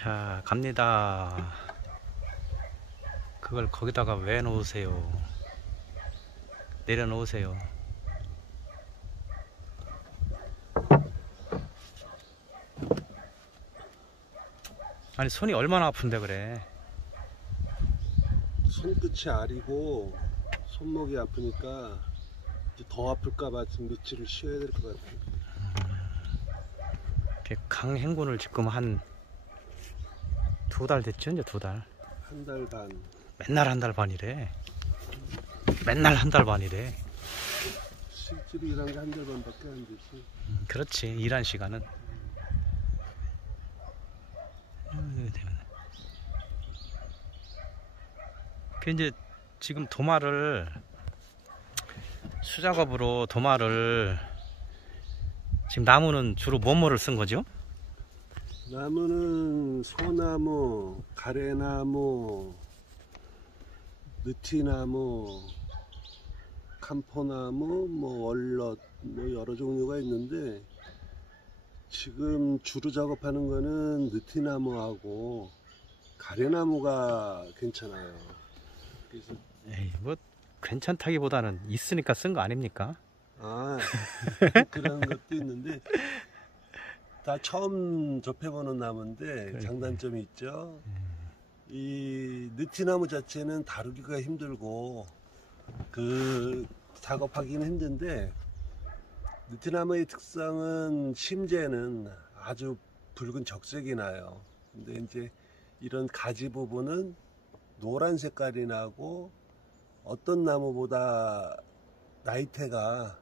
자, 갑니다. 그걸 거기다가 왜 놓으세요? 내려놓으세요. 아니, 손이 얼마나 아픈데 그래? 손끝이 아리고 손목이 아프니까 이제 더 아플까봐 지금 며칠을 쉬어야 될 것 같아요. 강행군을 지금 한 2달 됐죠? 이제 2달. 1달 반. 맨날 1달 반이래. 맨날 1달 반이래. 실제로 일한 게 1달 반밖에 안 되지. 그렇지, 일한 시간은. 그 이제 지금 도마를 수작업으로 도마를 지금 나무는 주로 뭐뭐를 쓴 거죠? 나무는 소나무, 가래나무, 느티나무, 감포나무, 뭐 월넛, 뭐 여러 종류가 있는데 지금 주로 작업하는 거는 느티나무하고 가래나무가 괜찮아요. 그래서 에이, 뭐 괜찮다기보다는 있으니까 쓴 거 아닙니까? 그런 것도 있는데 다 처음 접해보는 나무인데 장단점이 있죠. 이 느티나무 자체는 다루기가 힘들고 그 작업하기는 힘든데 느티나무의 특성은 심재는 아주 붉은 적색이 나요. 근데 이제 이런 가지 부분은 노란 색깔이 나고 어떤 나무보다 나이테가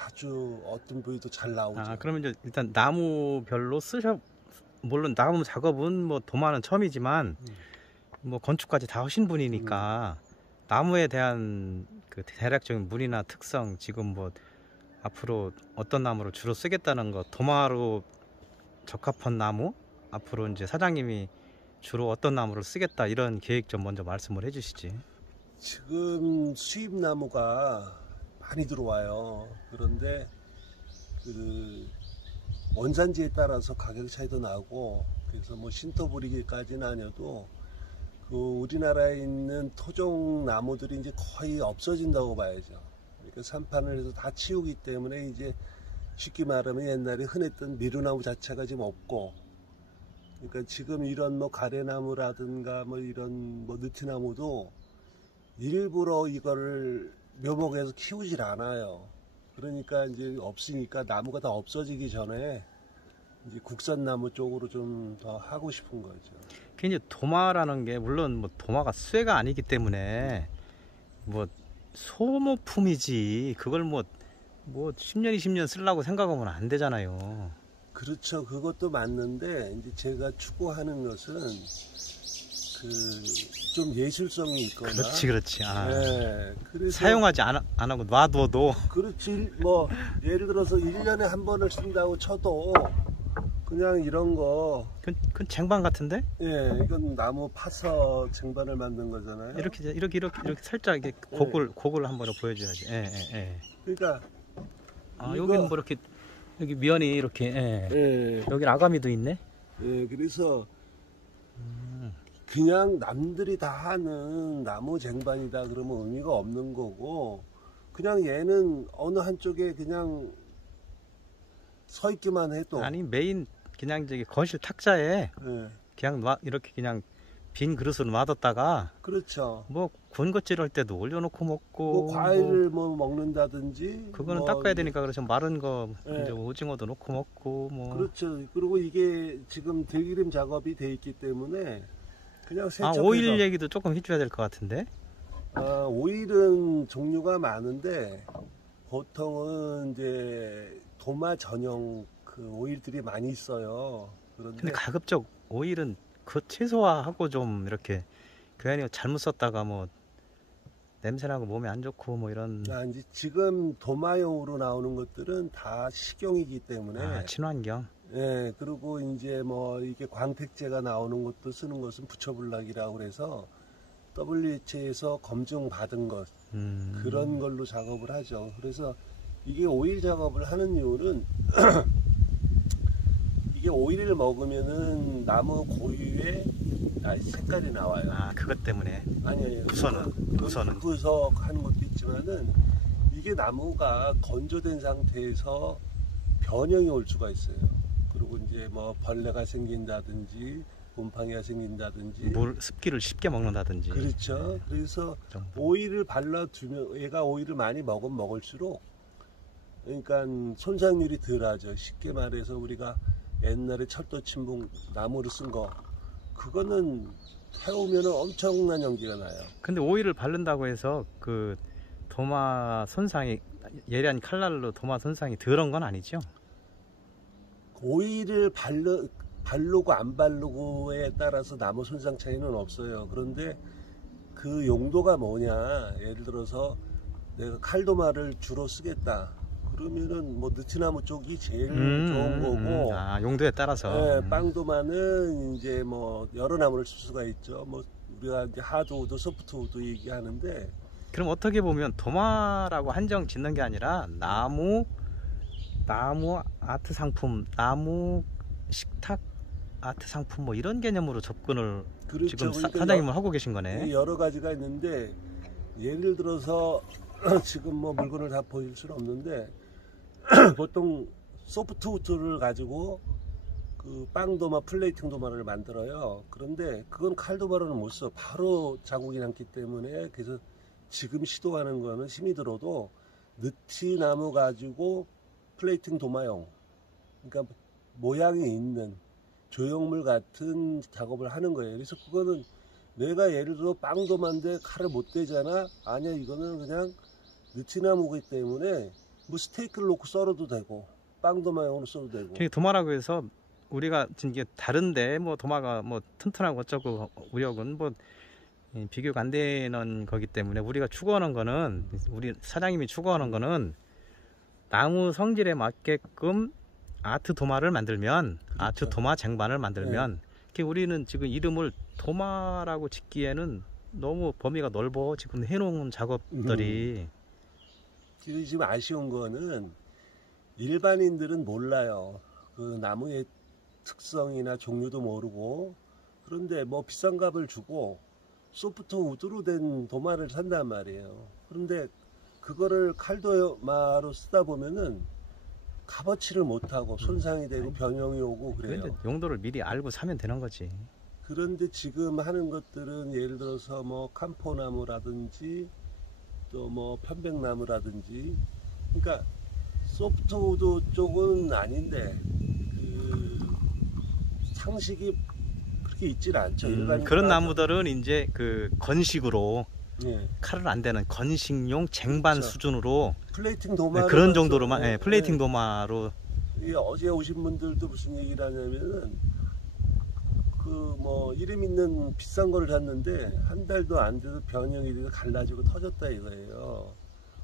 아주 어떤 부위도 잘 나오죠. 그러면 이제 일단 나무별로 물론 나무 작업은 뭐 도마는 처음이지만 뭐 건축까지 다 하신 분이니까 나무에 대한 그 대략적인 무늬나 특성, 지금 뭐 앞으로 어떤 나무를 주로 쓰겠다는 거, 도마로 적합한 나무, 앞으로 이제 사장님이 주로 어떤 나무를 쓰겠다, 이런 계획 좀 먼저 말씀을 해 주시지. 지금 수입 나무가 많이 들어와요. 그런데 그 원산지에 따라서 가격 차이도 나고, 그래서 뭐 신토 부리기까지는 아니어도 그 우리나라에 있는 토종 나무들이 이제 거의 없어진다고 봐야죠. 그러니까 산판을 해서 다 치우기 때문에 이제 쉽게 말하면 옛날에 흔했던 미루나무 자체가 지금 없고, 그러니까 지금 이런 뭐 가래나무라든가 뭐 이런 뭐 느티나무도 일부러 이거를 묘목에서 키우질 않아요. 그러니까 이제 없으니까 나무가 다 없어지기 전에 이제 국산나무 쪽으로 좀 더 하고 싶은 거죠. 그 이제 도마라는 게 물론 뭐 도마가 쇠가 아니기 때문에 뭐 소모품이지, 그걸 뭐 10년 20년 쓰려고 생각하면 안 되잖아요. 그렇죠. 그것도 맞는데 이제 제가 추구하는 것은 그 좀 예술성이 있거나. 그렇지. 네, 그래서 사용하지 안 하고 놔둬도. 그렇지. 뭐 예를 들어서 1년에 한 번을 쓴다고 쳐도 그냥 이런 거. 그건 쟁반 같은데? 예, 이건 나무 파서 쟁반을 만든 거잖아요. 이렇게 살짝 이렇게 곡을 한번 보여줘야지. 예. 그러니까 여기는 뭐 이렇게 여기 면이 이렇게 여기 아가미도 있네. 예, 그래서 그냥 남들이 다 하는 나무 쟁반이다 그러면 의미가 없는 거고, 그냥 얘는 어느 한쪽에 그냥 서 있기만 해도, 아니 메인 그냥 저기 거실 탁자에 그냥 이렇게 그냥 빈 그릇으로 놔뒀다가, 그렇죠. 뭐 군것질 할 때도 올려놓고 먹고, 뭐 과일을 뭐 먹는다든지, 그거는 뭐 닦아야 되니까 그래서 마른 거 예. 이제 오징어도 넣고 먹고 뭐. 그렇죠. 그리고 이게 지금 들기름 작업이 돼 있기 때문에 그냥 세척해서. 오일 얘기도 조금 해줘야 될 것 같은데. 오일은 종류가 많은데 보통은 이제 도마 전용 그 오일들이 많이 있어요. 근데 가급적 오일은 그 최소화하고 좀 이렇게, 괜히 잘못 썼다가 뭐 냄새나고 몸에 안 좋고 뭐 이런. 이제 지금 도마용으로 나오는 것들은 다 식용이기 때문에. 친환경. 예, 그리고 이제 뭐 이게 광택제가 나오는 것도 쓰는 것은 부처블락이라고 그래서 WH에서 검증받은 것, 그런 걸로 작업을 하죠. 그래서 이게 오일 작업을 하는 이유는 이게 이게 오이를 먹으면은 나무 고유의 색깔이 나와요. 아, 그것 때문에. 아니, 우선은. 분석하는 것도 있지만은 이게 나무가 건조된 상태에서 변형이 올 수가 있어요. 그리고 이제 뭐 벌레가 생긴다든지 곰팡이가 생긴다든지 습기를 쉽게 먹는다든지. 그렇죠. 그래서 오이를 발라두면 얘가 오이를 많이 먹으면 먹을수록 그러니까 손상률이 덜하죠. 쉽게 말해서 우리가 옛날에 철도 침봉 나무로 쓴 거 그거는 태우면 엄청난 연기가 나요. 근데 오이를 바른다고 해서 그 도마 손상이 예리한 칼날로 도마 손상이 덜한 건 아니죠? 오이를 바르고 안 바르고에 따라서 나무 손상 차이는 없어요. 그런데 그 용도가 뭐냐, 예를 들어서 내가 칼도마를 주로 쓰겠다 그러면은 뭐 느티나무 쪽이 제일 좋은 거고, 아, 용도에 따라서. 네, 빵도마는 이제 뭐 여러 나무를 쓸 수가 있죠. 뭐 우리가 이제 하드우드, 소프트우드 얘기하는데, 그럼 어떻게 보면 도마라고 한정 짓는 게 아니라 나무 아트 상품, 나무 식탁 아트 상품 뭐 이런 개념으로 접근을 그렇죠. 지금 그러니까 사장님은 하고 계신 거네. 여러 가지가 있는데, 예를 들어서 지금 뭐 물건을 다 보일 수는 없는데 보통 소프트우드를 가지고 그 빵도마, 플레이팅 도마를 만들어요. 그런데 그건 칼도마로는 못 써. 바로 자국이 남기 때문에. 그래서 지금 시도하는 거는 힘이 들어도 느티나무 가지고 플레이팅 도마용, 그러니까 모양이 있는 조형물 같은 작업을 하는 거예요. 그래서 그거는 내가 예를 들어 빵도마인데 칼을 못 대잖아. 아니야, 이거는 그냥 느티나무이기 때문에 뭐 스테이크를 놓고 썰어도 되고 빵도마용으로 써도 되고. 도마라고 해서 우리가 이게 다른데 뭐 도마가 뭐 튼튼하고 어쩌고 우력은 뭐 비교가 안 되는 거기 때문에 우리가 추구하는 거는, 우리 사장님이 추구하는 거는 나무 성질에 맞게끔 아트 도마를 만들면, 그렇죠. 아트 도마 쟁반을 만들면, 네. 우리는 지금 이름을 도마라고 짓기에는 너무 범위가 넓어. 지금 해놓은 작업들이. 지금 아쉬운 거는 일반인들은 몰라요. 그 나무의 특성이나 종류도 모르고, 그런데 뭐 비싼 값을 주고 소프트 우드로 된 도마를 산단 말이에요. 그런데 그거를 칼도마로 쓰다 보면은 값어치를 못하고 손상이 되고 변형이 오고 그래요. 그런데 용도를 미리 알고 사면 되는 거지. 그런데 지금 하는 것들은 예를 들어서 뭐 캄포나무라든지 또 뭐 편백나무라든지, 그러니까 소프트우드 쪽은 아닌데 그 상식이 그렇게 있질 않죠. 그런 나무들은 이제 그 건식으로, 예. 칼을 안 대는 건식용 쟁반, 그렇죠. 수준으로 플레이팅 도마, 그런 정도로만, 플레이팅 도마로. 어제 오신 분들도 무슨 얘기를 하냐면은 그 뭐 이름 있는 비싼 거를 샀는데 한 달도 안 돼도 변형이 돼서 갈라지고 터졌다 이거예요.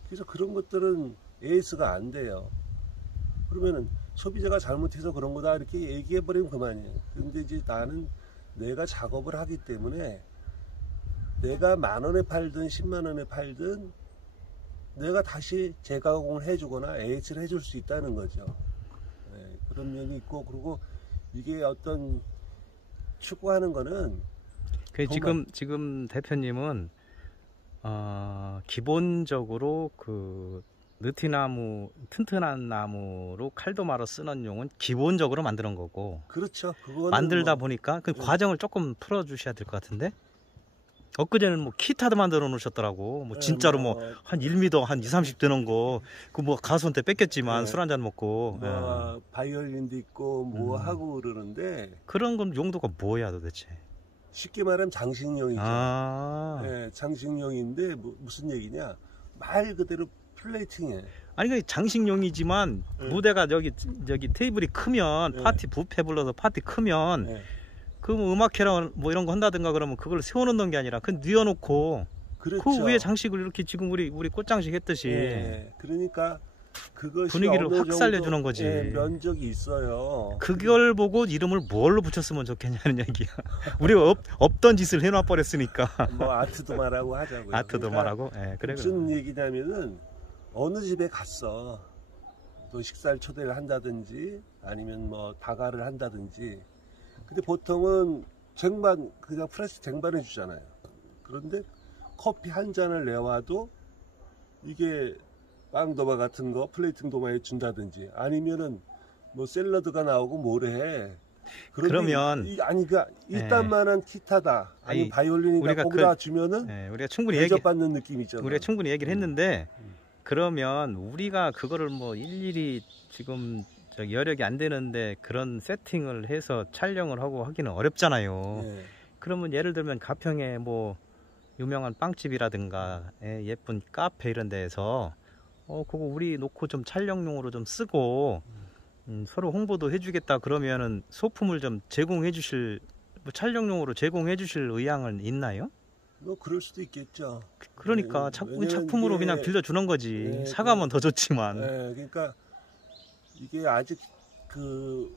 그래서 그런 것들은 AS가 안 돼요. 그러면은 소비자가 잘못해서 그런 거다 이렇게 얘기해 버리면 그만이에요. 근데 이제 나는 내가 작업을 하기 때문에 내가 10,000원에 팔든 100,000원에 팔든 내가 다시 재가공을 해주거나 AS를 해줄 수 있다는 거죠. 네, 그런 면이 있고, 그리고 이게 어떤 추구하는 거는 지금 대표님은 기본적으로 그 느티나무, 튼튼한 나무로 칼도마로 쓰는 용은 기본적으로 만드는 거고, 그렇죠. 그거는 만들다 보니까 그 과정을 조금 풀어 주셔야 될 것 같은데. 엊그제는 뭐 키타도 만들어 놓으셨더라고. 뭐 진짜로 뭐 한 1m 한 20-30 되는 거, 그 뭐 가수한테 뺏겼지만 술 한잔 먹고. 뭐 바이올린도 있고 뭐 하고 그러는데, 그런 건 용도가 뭐야 도대체? 쉽게 말하면 장식용이죠. 네, 장식용인데 무슨 얘기냐? 말 그대로 플레이팅해. 아니 그 장식용이지만 무대가 저기 테이블이 크면, 파티 뷔페 불러서 파티 크면, 그 뭐 음악회랑 뭐 이런 거 한다든가 그러면 그걸 세워놓는 게 아니라 그냥 뉘어놓고, 그렇죠. 그 위에 장식을 이렇게 지금 우리 꽃장식 했듯이. 그러니까 그것이 분위기를 확 살려주는 거지. 면적이 있어요. 그걸 보고 이름을 뭘로 붙였으면 좋겠냐는 얘기야. 우리가 없던 짓을 해놔 버렸으니까. 뭐 아트도마라고 하자고요. 아트도마라고. 그러니까 그래. 무슨 얘기냐면은 어느 집에 갔어. 또 식사를 초대를 한다든지 아니면 뭐 다가를 한다든지. 근데 보통은 쟁반, 그냥 플라스틱 쟁반에 주잖아요. 그런데 커피 한 잔을 내와도 이게 빵도마 같은 거 플레이팅 도마에 준다든지 아니면은 뭐 샐러드가 나오고 뭐래. 그러면 아니 그러니까 일단만한 기타다 아니 아니, 바이올린이다 우리가 거기다 주면은 우리가 충분히 대접받는 느낌이 있잖아. 우리가 충분히 얘기를 했는데 그러면 우리가 그거를 뭐 일일이 지금 여력이 안 되는데 그런 세팅을 해서 촬영을 하고 하기는 어렵잖아요. 네. 그러면 예를 들면 가평에 뭐 유명한 빵집이라든가 예쁜 카페 이런 데에서 그거 우리 놓고 좀 촬영용으로 좀 쓰고 서로 홍보도 해주겠다 그러면은 소품을 좀 제공해 주실 뭐 촬영용으로 제공해 주실 의향은 있나요? 뭐 그럴 수도 있겠죠. 그러니까 왜냐면 작품으로 이게- 그냥 빌려주는 거지. 네, 사가면 더 좋지만. 그러니까 이게 아직 그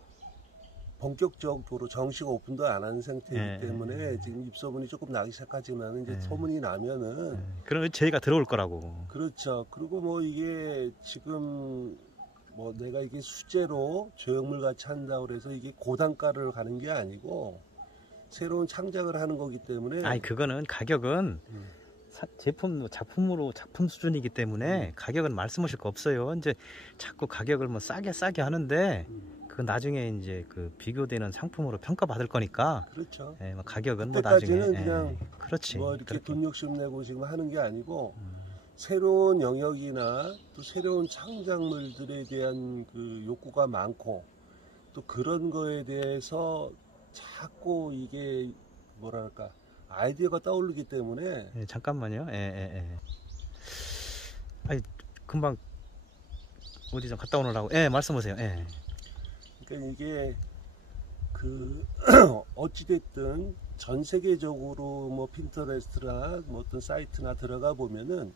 본격적으로 정식 오픈도 안 한 상태이기 네. 때문에 지금 입소문이 조금 나기 시작하지만 이제 네. 소문이 나면은 그러면 저희가 들어올 거라고. 그렇죠. 그리고 뭐 이게 지금 뭐 내가 이게 수제로 조형물 같이 한다고 그래서 이게 고단가를 가는 게 아니고 새로운 창작을 하는 거기 때문에 아니 그거는 가격은 제품 작품으로 작품 수준이기 때문에 가격은 말씀하실 거 없어요. 이제 자꾸 가격을 뭐 싸게 하는데 그 나중에 이제 그 비교되는 상품으로 평가받을 거니까 그렇죠. 뭐 가격은 뭐 나중에 그때까지는 그냥 그렇지. 뭐 이렇게 그렇게. 돈 욕심 내고 지금 하는 게 아니고 새로운 영역이나 또 새로운 창작물들에 대한 그 욕구가 많고 또 그런 거에 대해서 자꾸 이게 뭐랄까 아이디어가 떠오르기 때문에 잠깐만요. 아니 금방 어디 좀 갔다 오느라고. 말씀하세요. 그러니까 이게 그 어찌됐든 전 세계적으로 뭐 핀터레스트나 뭐 어떤 사이트나 들어가 보면은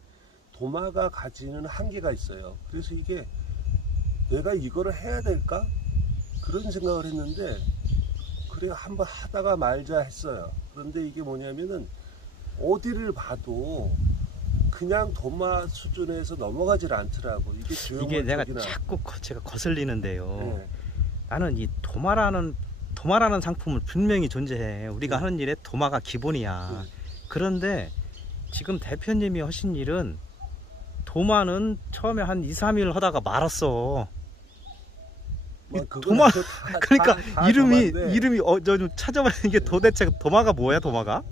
도마가 가지는 한계가 있어요. 그래서 이게 내가 이거를 해야 될까? 그런 생각을 했는데 그래 한번 하다가 말자 했어요. 그런데 이게 뭐냐면은 어디를 봐도 그냥 도마 수준에서 넘어가질 않더라고. 이게 내가 조형물적이나. 자꾸 제가 거슬리는데요. 네. 나는 이 도마라는 상품은 분명히 존재해. 우리가 하는 일에 도마가 기본이야. 그런데 지금 대표님이 하신 일은 도마는 처음에 한 2, 3일 하다가 말았어. 뭐 이 그건 도마 다- 그러니까 다 이름이 도마인데. 저 좀 찾아봐야 이게 도대체 도마가 뭐야? 도마가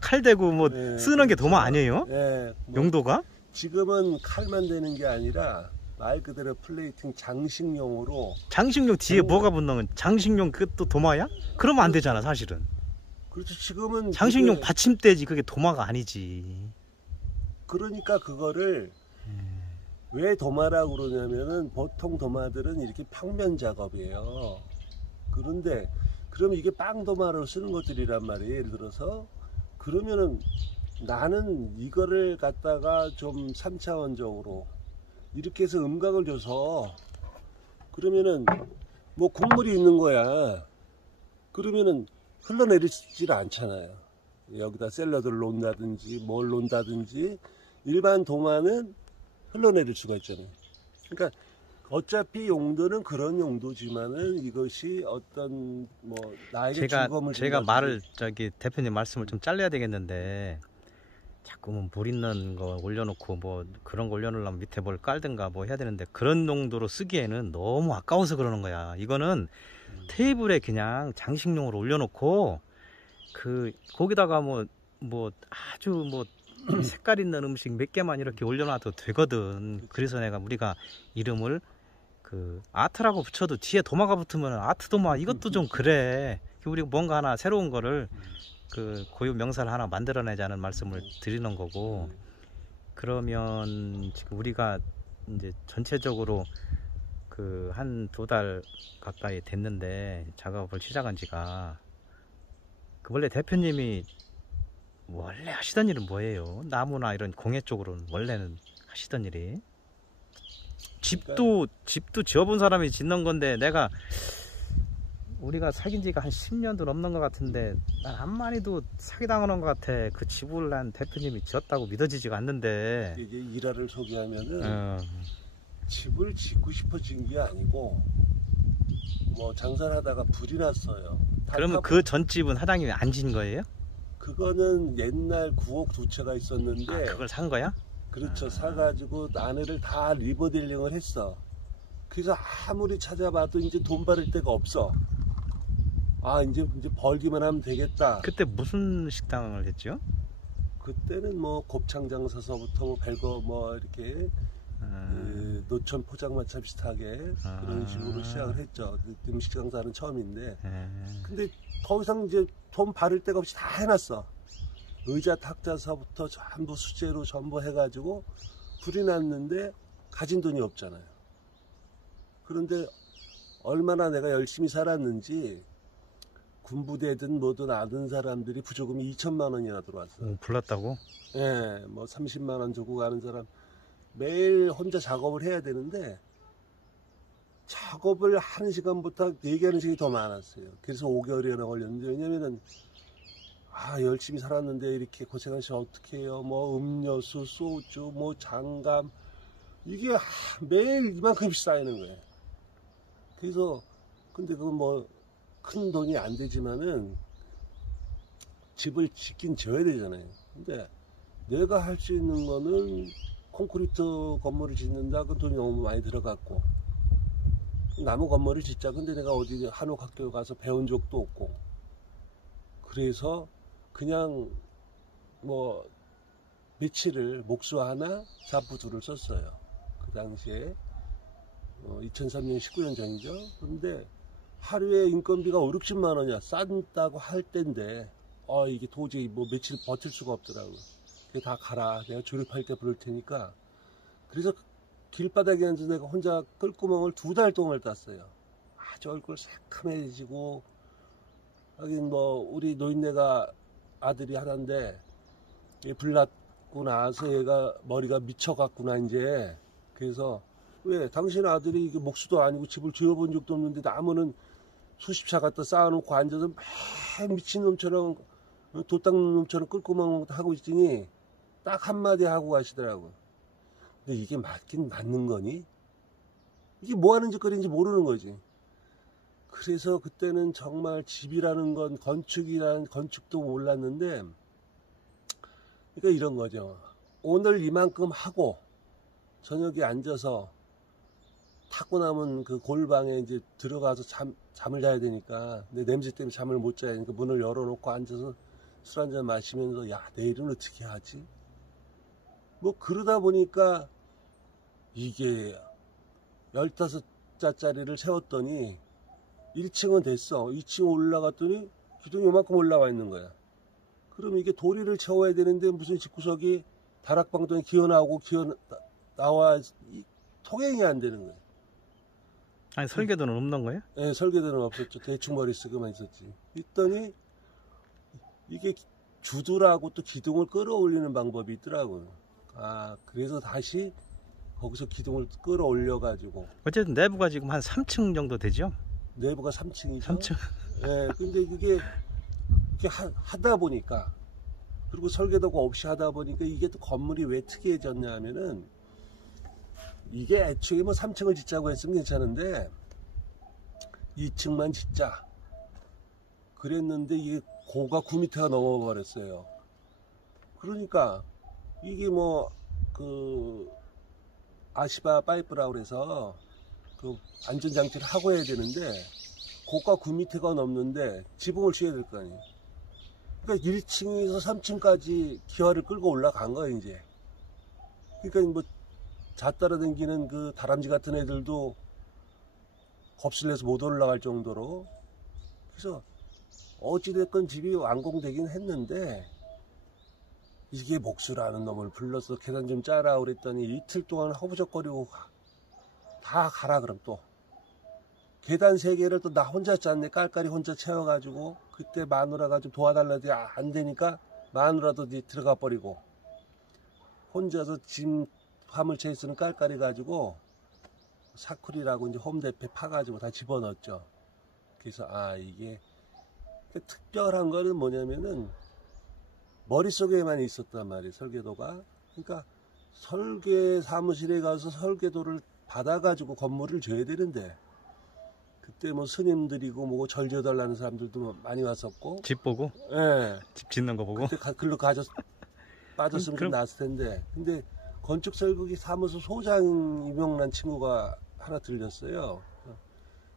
칼 대고 뭐 네, 쓰는 게 그렇죠. 도마 아니에요? 뭐 용도가? 지금은 칼만 되는 게 아니라 말 그대로 플레이팅 장식용으로. 장식용 뒤에 오. 뭐가 붙는 장식용 그것도 도마야? 그러면 안 되잖아 사실은. 그렇죠. 지금은 장식용 그게- 받침대지 그게 도마가 아니지. 그러니까 그거를 왜 도마라고 그러냐면은 보통 도마들은 이렇게 평면 작업이에요. 그런데 그러면 이게 빵도마로 쓰는 것들이란 말이에요. 예를 들어서 그러면은 나는 이거를 갖다가 좀 3차원적으로 이렇게 해서 음각을 줘서 그러면은 뭐 국물이 있는 거야. 그러면은 흘러내리질 않잖아요. 여기다 샐러드를 놓는다든지 뭘 놓는다든지 일반 도마는 흘러내릴 수가 있잖아요. 그러니까 어차피 용도는 그런 용도지만은 이것이 어떤 뭐 나에게 즐거움을 제가 준다든지. 말을 대표님 말씀을 좀 잘라야 되겠는데 자꾸 뭐 물 있는 거 올려놓고 뭐 그런 거 올려놓으려면 밑에 뭘 깔든가 뭐 해야 되는데 그런 용도로 쓰기에는 너무 아까워서 그러는 거야. 이거는 테이블에 그냥 장식용으로 올려놓고 거기다가 뭐 아주 뭐 색깔 있는 음식 몇 개만 이렇게 올려놔도 되거든. 그래서 우리가 이름을 그 아트라고 붙여도 뒤에 도마가 붙으면 아트 도마 이것도 좀 그래. 우리 뭔가 하나 새로운 거를 그 고유 명사를 하나 만들어내자는 말씀을 드리는 거고. 그러면 지금 우리가 이제 전체적으로 그 한 2달 가까이 됐는데 작업을 시작한 지가 원래 대표님이 원래 하시던 일은 뭐예요? 나무나 이런 공예 쪽으로는 원래는 하시던 일이 집도 지어본 사람이 짓는 건데 우리가 사귄 지가 한 10년도 넘는 것 같은데 난 한마디도 사기당하는 것 같아. 그 집을 난 대표님이 지었다고 믿어지지가 않는데 이게 일화를 소개하면은 집을 짓고 싶어진 게 아니고 뭐 장사를 하다가 불이 났어요. 그러면 그 전집은 하당이 안 진 거예요? 그거는 옛날 9억 두 채가 있었는데 아, 그걸 산 거야? 그렇죠. 사가지고 안에를 다 리모델링을 했어. 그래서 아무리 찾아봐도 이제 돈 받을 데가 없어. 아, 이제 벌기만 하면 되겠다. 그때 무슨 식당을 했죠? 그때는 뭐 곱창 장사서부터 뭐 별거 뭐 이렇게 그 노천 포장마차 비슷하게 그런 식으로 시작을 했죠. 음식 장사는 처음인데. 근데 더 이상 이제 돈 바를 데가 없이 다 해놨어. 의자 탁자서부터 전부 수제로 전부 해가지고 불이 났는데 가진 돈이 없잖아요. 그런데 얼마나 내가 열심히 살았는지 군부대든 뭐든 아는 사람들이 부조금이 2천만 원이나 들어왔어요. 불났다고? 예, 뭐 30만 원 주고 가는 사람 매일 혼자 작업을 해야 되는데 작업을 하는 시간보다 얘기하는 시간이 더 많았어요. 그래서 5개월이나 걸렸는데 왜냐면은 열심히 살았는데 이렇게 고생하시면 어떻게 해요? 뭐 음료수, 소주, 뭐 장갑 이게 매일 이만큼씩 쌓이는 거예요. 그래서 근데 그건 뭐 큰 돈이 안 되지만은 집을 짓긴 지어야 되잖아요. 근데 내가 할 수 있는 거는 콘크리트 건물을 짓는다. 그 돈이 너무 많이 들어갔고 나무 건물을 짓자. 근데 내가 어디 한옥학교 가서 배운 적도 없고 그래서 그냥 뭐 며칠을 목수 하나 잡부 둘을 썼어요. 그 당시에 2003년 19년 전이죠. 근데 하루에 인건비가 5, 60만 원이야. 싼다고 할 때인데 이게 도저히 뭐 며칠 버틸 수가 없더라고. 그게 다 가라. 내가 조립할 때 부를 테니까. 그래서 길바닥에 앉아서 내가 혼자 끌구멍을 2달 동안 땄어요. 아주 얼굴 새카매지고 하긴 뭐 우리 노인네가 아들이 하나인데 불 났고 나서 얘가 머리가 미쳐갔구나 이제. 그래서 왜 당신 아들이 이게 목수도 아니고 집을 지어본 적도 없는데 나무는 수십 차 갖다 쌓아놓고 앉아서 막 미친놈처럼 도 닦는 놈처럼 끌구멍 하고 있으니 딱 한마디 하고 가시더라고. 근데 이게 맞긴 맞는 거니? 이게 뭐 하는 짓거리인지 모르는 거지. 그래서 그때는 정말 집이라는 건 건축도 몰랐는데 그러니까 이런 거죠. 오늘 이만큼 하고 저녁에 앉아서 탔고 남은 그 골방에 이제 들어가서 잠을 자야 되니까 내 냄새 때문에 잠을 못 자야 되니까 문을 열어놓고 앉아서 술 한잔 마시면서 야 내일은 어떻게 하지? 뭐 그러다 보니까 이게 15자짜리를 세웠더니 1층은 됐어. 2층 올라갔더니 기둥이 요만큼 올라와 있는 거야. 그럼 이게 도리를 채워야 되는데 무슨 집구석이 다락방도 기어나오고 기어나와 통행이 안 되는 거야. 아니 설계도는 없는 거예요? 네, 설계도는 없었죠. 대충 머리 쓰고만 있었지. 있더니 이게 주두라고 또 기둥을 끌어올리는 방법이 있더라고요. 그래서 다시 거기서 기둥을 끌어올려 가지고 어쨌든 내부가 지금 한 3층 정도 되죠? 내부가 3층이죠. 3층. 네, 근데 그게 하다 보니까 그리고 설계도가 없이 하다 보니까 이게 또 건물이 왜 특이해졌냐 하면은 이게 애초에 뭐 3층을 짓자고 했으면 괜찮은데 2층만 짓자 그랬는데 이게 고가 9m가 넘어버렸어요. 그러니까 이게 뭐 그 아시바 파이프라고 그래서 그 안전장치를 하고 해야 되는데 고가 9m가 넘는데 지붕을 씌워야 될 거 아니에요. 그러니까 1층에서 3층까지 기와를 끌고 올라간 거예요 이제. 그러니까 뭐 잣따라다니는 그 다람쥐 같은 애들도 겁을 내서 못 올라갈 정도로. 그래서 어찌됐건 집이 완공되긴 했는데 이게 목수라는 놈을 불러서 계단 좀 짜라 그랬더니 이틀 동안 허부적거리고 다 가라 그럼 또 계단 3개를 또 나 혼자 짰네. 깔깔이 혼자 채워가지고 그때 마누라가 좀 도와달라더니 안 되니까 마누라도 이제 들어가 버리고 혼자서 짐 화물차에 쓰는 깔깔이 가지고 사쿠리라고 이제 홈대패 파가지고 다 집어넣었죠. 그래서 이게 특별한 거는 뭐냐면은 머릿속에만 있었단 말이에요 설계도가. 그러니까 설계 사무실에 가서 설계도를 받아가지고 건물을 줘야 되는데 그때 뭐 스님들이고 뭐고 절 지어달라는 사람들도 많이 왔었고 집 보고? 예. 집 짓는 거 보고? 그때 글로 빠졌으면 좀 나았을 텐데 근데 건축설계기 사무소 소장 임용란 친구가 하나 들렸어요.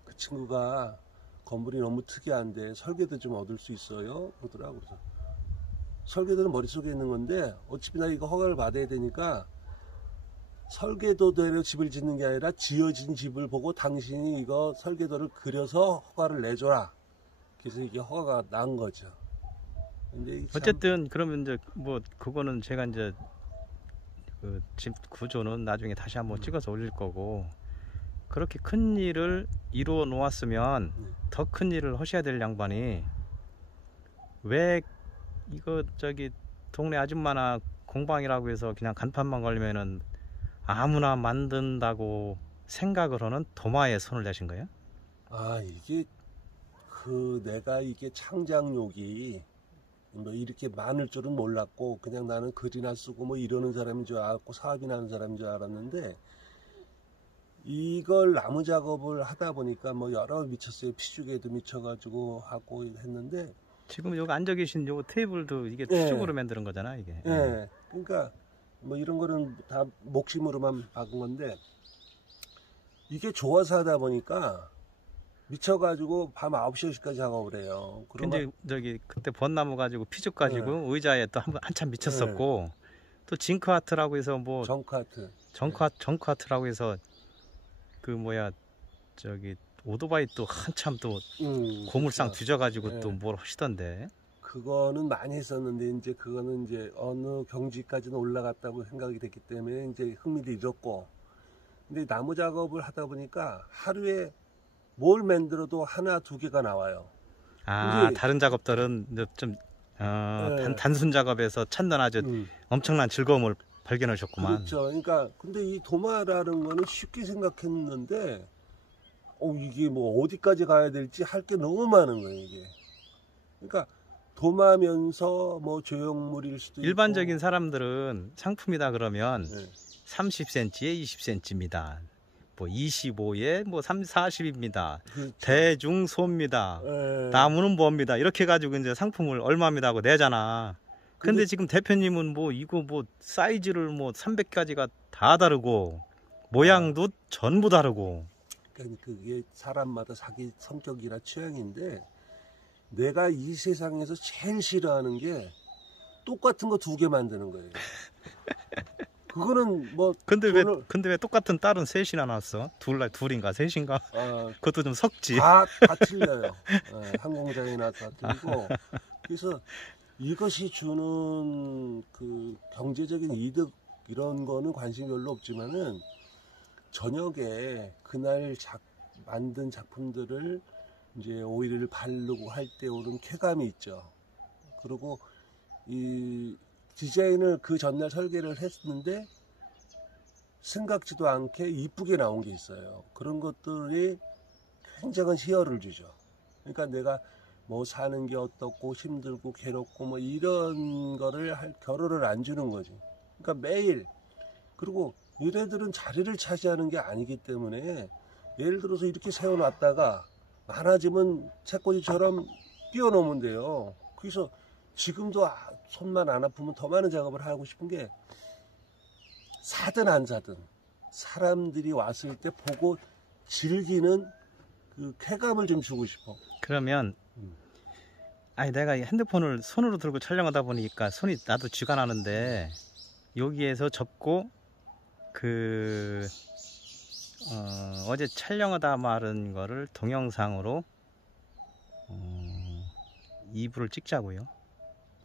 그 친구가 건물이 너무 특이한데 설계도 좀 얻을 수 있어요? 그러더라고요. 그래서 설계도는 머릿속에 있는 건데 어차피 나 이거 허가를 받아야 되니까 설계도대로 집을 짓는 게 아니라 지어진 집을 보고 당신이 이거 설계도를 그려서 허가를 내줘라. 그래서 이게 허가가 난 거죠. 근데 어쨌든 그러면 이제 뭐 그거는 제가 이제 그 집 구조는 나중에 다시 한번 찍어서 올릴 거고 그렇게 큰 일을 이루어 놓았으면 더 큰 일을 하셔야 될 양반이 왜 이거 저기 동네 아줌마나 공방이라고 해서 그냥 간판만 걸리면은 아무나 만든다고 생각을 하는 도마에 손을 대신 거예요? 아 이게 내가 이게 창작욕이 뭐 이렇게 많을 줄은 몰랐고 그냥 나는 글이나 쓰고 뭐 이러는 사람인 줄 알았고 사업이나 하는 사람인 줄 알았는데 이걸 나무 작업을 하다 보니까 뭐 여러 미쳤어요. 피죽에도 미쳐가지고 하고 했는데 지금 여기 앉아 계신 요 테이블도 이게 피죽으로 만드는 거잖아 이게. 예. 그러니까 뭐 이런 거는 다 목심으로만 박은 건데 이게 좋아서 하다 보니까 미쳐가지고 밤 9시, 10시까지 작업을 해요. 근데 저기 그때 벚나무 가지고 피죽 가지고 의자에 또 한참 미쳤었고 또 징크아트라고 해서 뭐 정크아트라고 해서 그 뭐야 저기 오토바이 또 한참 또 고물상 뒤져가지고 또 뭘 하시던데. 그거는 많이 했었는데 이제 그거는 이제 어느 경지까지는 올라갔다고 생각이 됐기 때문에 이제 흥미를 잃었고 근데 나무 작업을 하다 보니까 하루에 뭘 만들어도 하나 두 개가 나와요. 아 다른 작업들은 좀 단순 작업에서 찾는 아주 엄청난 즐거움을 발견하셨구만. 그렇죠. 그러니까 근데 이 도마라는 거는 쉽게 생각했는데 이게 뭐 어디까지 가야 될지 할 게 너무 많은 거예요 이게. 그러니까 도마면서 뭐 조형물일 수도 일반적인 사람들은 상품이다 그러면 30cm에 20cm입니다. 뭐 25에 뭐 40입니다. 그렇죠. 대중소입니다. 나무는 뭡니다. 이렇게 가지고 이제 상품을 얼마입니다 하고 내잖아. 근데 지금 대표님은 뭐 이거 뭐 사이즈를 뭐 300가지가 다 다르고 모양도 전부 다르고. 그러니까 그게 사람마다 자기 성격이나 취향인데 내가 이 세상에서 제일 싫어하는 게 똑같은 거 두 개 만드는 거예요. 그거는 뭐 근데 왜 똑같은 딸은 셋이나 낳았어? 둘인가 셋인가? 그것도 좀 섞지. 다 틀려요. 한 공장에 나서 다 틀리고. 그래서 이것이 주는 그 경제적인 이득 이런 거는 관심이 별로 없지만은 저녁에 그날 만든 작품들을 이제 오일을 바르고 할 때 오는 쾌감이 있죠. 그리고 이 디자인을 그 전날 설계를 했는데 생각지도 않게 이쁘게 나온 게 있어요. 그런 것들이 굉장한 희열을 주죠. 그러니까 내가 뭐 사는 게 어떻고 힘들고 괴롭고 뭐 이런 거를 할 겨를을 안 주는 거지. 그러니까 매일 그리고 얘네들은 자리를 차지하는 게 아니기 때문에 예를 들어서 이렇게 세워놨다가 많아지면 채꽂이처럼 뛰어넘으면 돼요. 그래서 지금도 손만 안 아프면 더 많은 작업을 하고 싶은 게 사든 안 사든 사람들이 왔을 때 보고 즐기는 그 쾌감을 좀 주고 싶어. 그러면 아니 내가 핸드폰을 손으로 들고 촬영하다 보니까 손이 나도 쥐가 나는데 여기에서 접고 어제 촬영하다 말한 거를 동영상으로 2부를 찍자고요.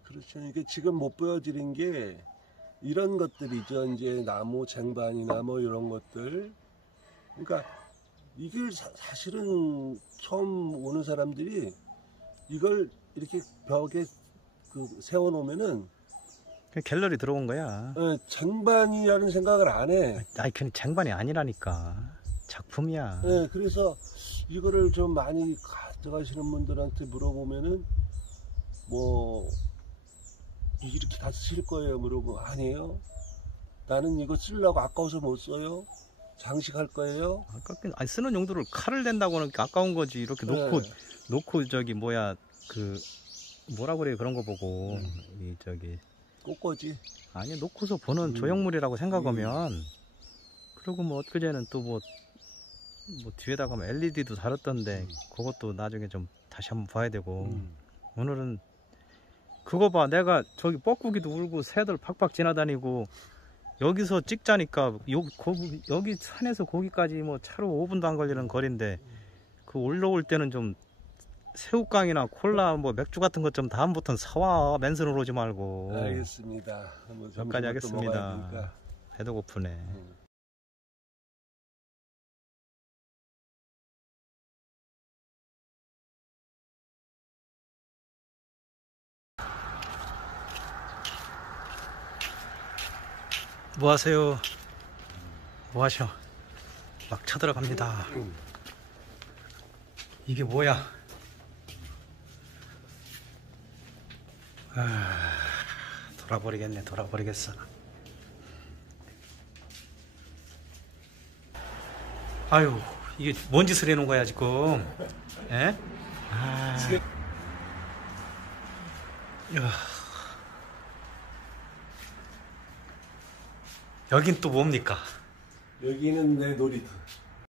그렇죠. 이게 지금 못 보여드린 게 이런 것들이죠. 이제 나무 쟁반이나 뭐 이런 것들. 그러니까 이게 사실은 처음 오는 사람들이 이걸 이렇게 벽에 세워놓으면은 갤러리 들어온 거야. 쟁반이라는 생각을 안 해. 아니, 그냥 쟁반이 아니라니까. 작품이야. 네, 그래서 이거를 좀 많이 가져가시는 분들한테 물어보면은 뭐 이렇게 다 쓰실 거예요? 물어보면 아니에요. 나는 이거 쓰려고 아까워서 못 써요. 장식할 거예요? 아깝긴, 아니, 쓰는 용도를 칼을 댄다고는 아까운 거지. 이렇게 놓고, 네. 놓고, 저기, 뭐야, 그, 뭐라 그래요, 그런 거 보고. 이, 저기, 꽃꽂이. 아니, 놓고서 보는 조형물이라고 생각하면, 그리고 뭐, 엊그제는 또 뭐, 뒤에다가 뭐 LED도 달았던데, 그것도 나중에 좀 다시 한번 봐야 되고, 오늘은, 그거 봐, 내가 저기 뻐꾸기도 울고, 새들 팍팍 지나다니고, 여기서 찍자니까, 여기 산에서 거기까지 뭐 차로 5분도 안 걸리는 거리인데, 그 올라올 때는 좀, 새우깡이나 콜라, 뭐 맥주 같은 것 좀 다음부터는 사와. 맨손으로 오지 말고. 알겠습니다. 뭐 여기까지 점심을 또 먹어야 하겠습니다. 되니까. 배도 고프네. 뭐 하세요? 뭐 하셔? 막 쳐들어갑니다. 이게 뭐야? 돌아버리겠네, 돌아버리겠어. 아유, 이게 뭔 짓을 해놓은 거야, 지금? 에? 아, 야. 여긴 또 뭡니까? 여기는 내 놀이터.